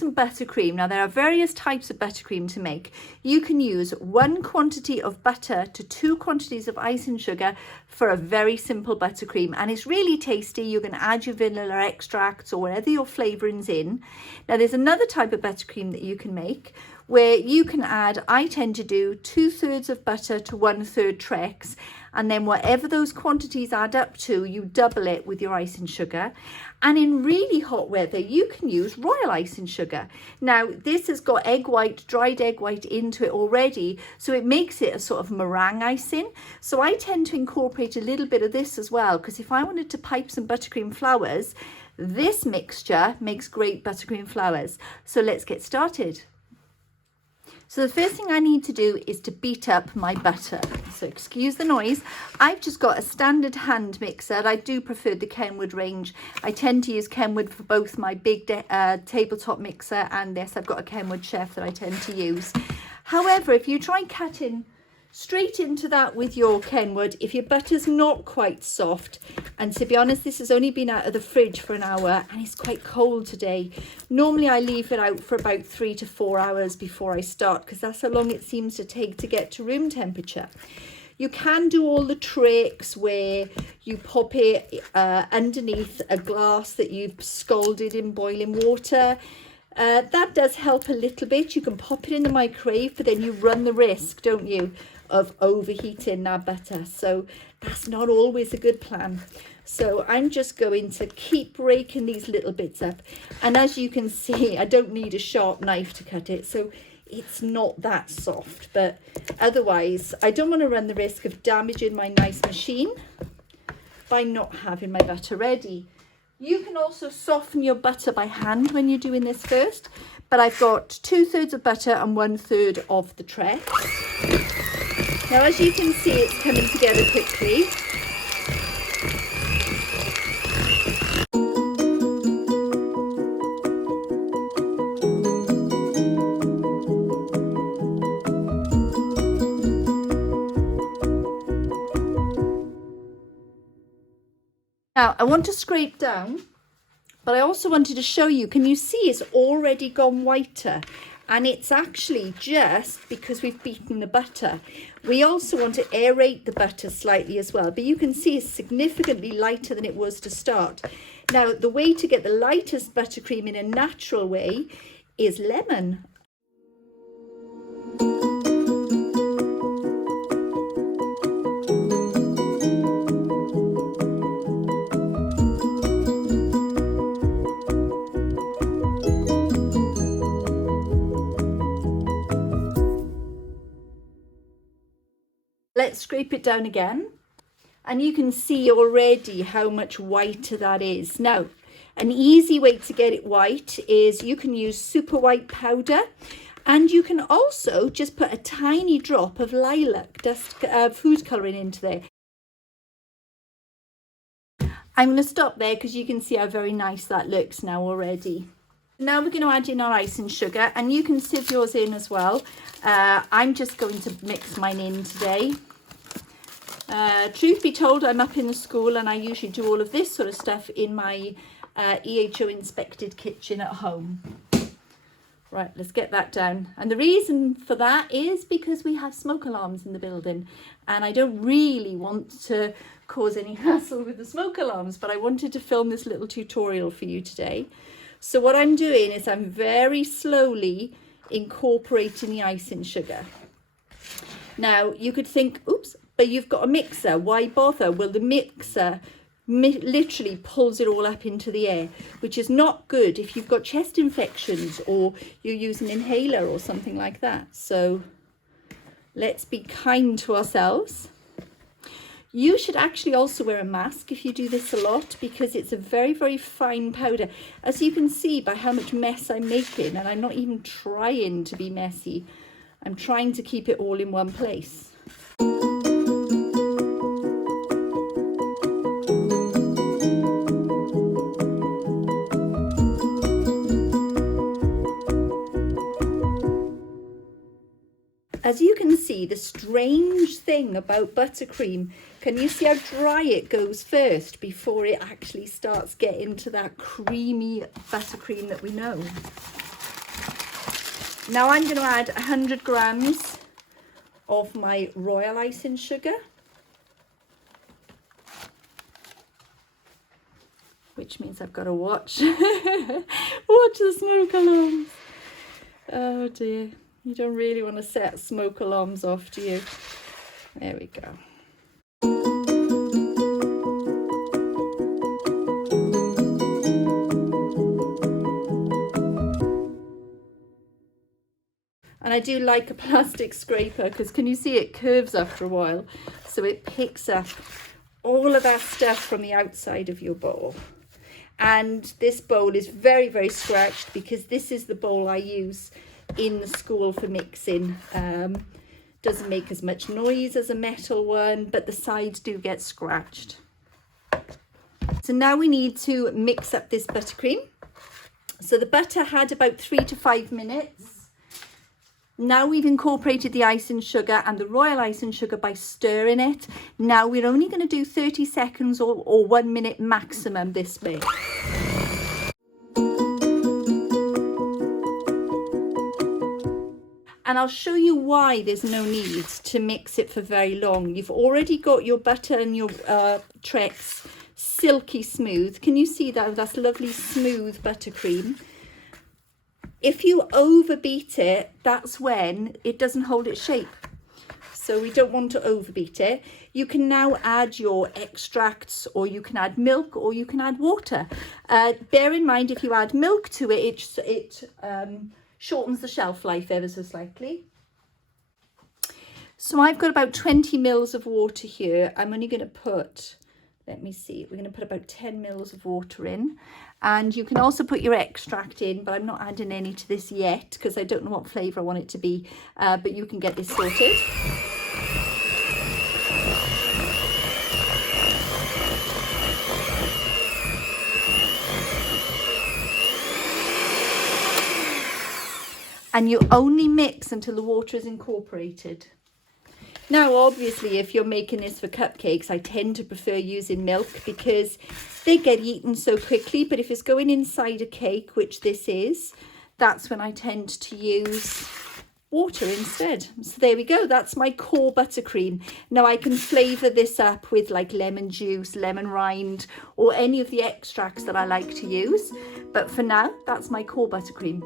some buttercream. Now there are various types of buttercream to make. You can use 1 quantity of butter to 2 quantities of icing sugar for a very simple buttercream, and it's really tasty. You can add your vanilla extracts or whatever your flavoring's in. Now there's another type of buttercream that you can make where you can add, I tend to do 2/3 of butter to 1/3 Trex, and then whatever those quantities add up to, you double it with your icing sugar. And in really hot weather, you can use royal icing sugar. Now this has got egg white, dried egg white into it already, so it makes it a sort of meringue icing. So I tend to incorporate a little bit of this as well, because if I wanted to pipe some buttercream flowers, this mixture makes great buttercream flowers. So let's get started. So the first thing I need to do is to beat up my butter. So excuse the noise. I've just got a standard hand mixer. I do prefer the Kenwood range. I tend to use Kenwood for both my big tabletop mixer and this. I've got a Kenwood Chef that I tend to use. However, if you try cutting straight into that with your Kenwood, if your butter's not quite soft, and to be honest, this has only been out of the fridge for an hour and it's quite cold today. Normally I leave it out for about 3 to 4 hours before I start, because that's how long it seems to take to get to room temperature. You can do all the tricks where you pop it underneath a glass that you've scalded in boiling water. That does help a little bit. You can pop it in the microwave, but then you run the risk, don't you, of overheating that butter. So that's not always a good plan. So I'm just going to keep raking these little bits up. And as you can see, I don't need a sharp knife to cut it. So it's not that soft, but otherwise I don't want to run the risk of damaging my nice machine by not having my butter ready. You can also soften your butter by hand when you're doing this first, but I've got 2/3 of butter and 1/3 of the Trex. Now, as you can see, it's coming together quickly. Now, I want to scrape down, but I also wanted to show you, can you see it's already gone whiter? And it's actually just because we've beaten the butter. We also want to aerate the butter slightly as well, but you can see it's significantly lighter than it was to start. Now, the way to get the lightest buttercream in a natural way is lemon. Let's scrape it down again, and you can see already how much whiter that is. Now, an easy way to get it white is you can use super white powder, and you can also just put a tiny drop of lilac dust food colouring into there. I'm going to stop there because you can see how very nice that looks now already. Now we're going to add in our icing sugar, and you can sieve yours in as well. I'm just going to mix mine in today. Truth be told, I'm up in the school and I usually do all of this sort of stuff in my EHO inspected kitchen at home. Right, let's get that down. And the reason for that is because we have smoke alarms in the building, and I don't really want to cause any hassle with the smoke alarms, but I wanted to film this little tutorial for you today. So what I'm doing is I'm very slowly incorporating the icing sugar. Now you could think, oops, but you've got a mixer, why bother? Well, the mixer literally pulls it all up into the air, which is not good if you've got chest infections or you're using an inhaler or something like that. So let's be kind to ourselves. You should actually also wear a mask if you do this a lot, because it's a very, very fine powder. As you can see by how much mess I'm making, and I'm not even trying to be messy. I'm trying to keep it all in one place. As you can see, the strange thing about buttercream, can you see how dry it goes first before it actually starts getting to that creamy buttercream that we know? Now I'm going to add 100 grams of my royal icing sugar, which means I've got to watch the smoke alarms. Oh dear, you don't really want to set smoke alarms off, do you? There we go. And I do like a plastic scraper because can you see it curves after a while? So it picks up all of that stuff from the outside of your bowl. And this bowl is very, very scratched because this is the bowl I use in the school for mixing. Doesn't make as much noise as a metal one, but the sides do get scratched. So now we need to mix up this buttercream. So the butter had about 3 to 5 minutes. Now we've incorporated the icing sugar and the royal icing sugar by stirring it. Now we're only going to do 30 seconds or 1 minute maximum this way. And I'll show you why there's no need to mix it for very long. You've already got your butter and your Trex silky smooth. Can you see that? That's lovely smooth buttercream. If you overbeat it, that's when it doesn't hold its shape. So we don't want to overbeat it. You can now add your extracts, or you can add milk, or you can add water. Bear in mind, if you add milk to it, it shortens the shelf life ever so slightly. So I've got about 20 mils of water here. I'm only going to put, let me see, we're going to put about 10 mils of water in. And you can also put your extract in, but I'm not adding any to this yet because I don't know what flavour I want it to be, but you can get this sorted. And you only mix until the water is incorporated. Now, obviously, if you're making this for cupcakes, I tend to prefer using milk because they get eaten so quickly. But if it's going inside a cake, which this is, that's when I tend to use water instead. So there we go. That's my core buttercream. Now I can flavour this up with like lemon juice, lemon rind, or any of the extracts that I like to use. But for now, that's my core buttercream.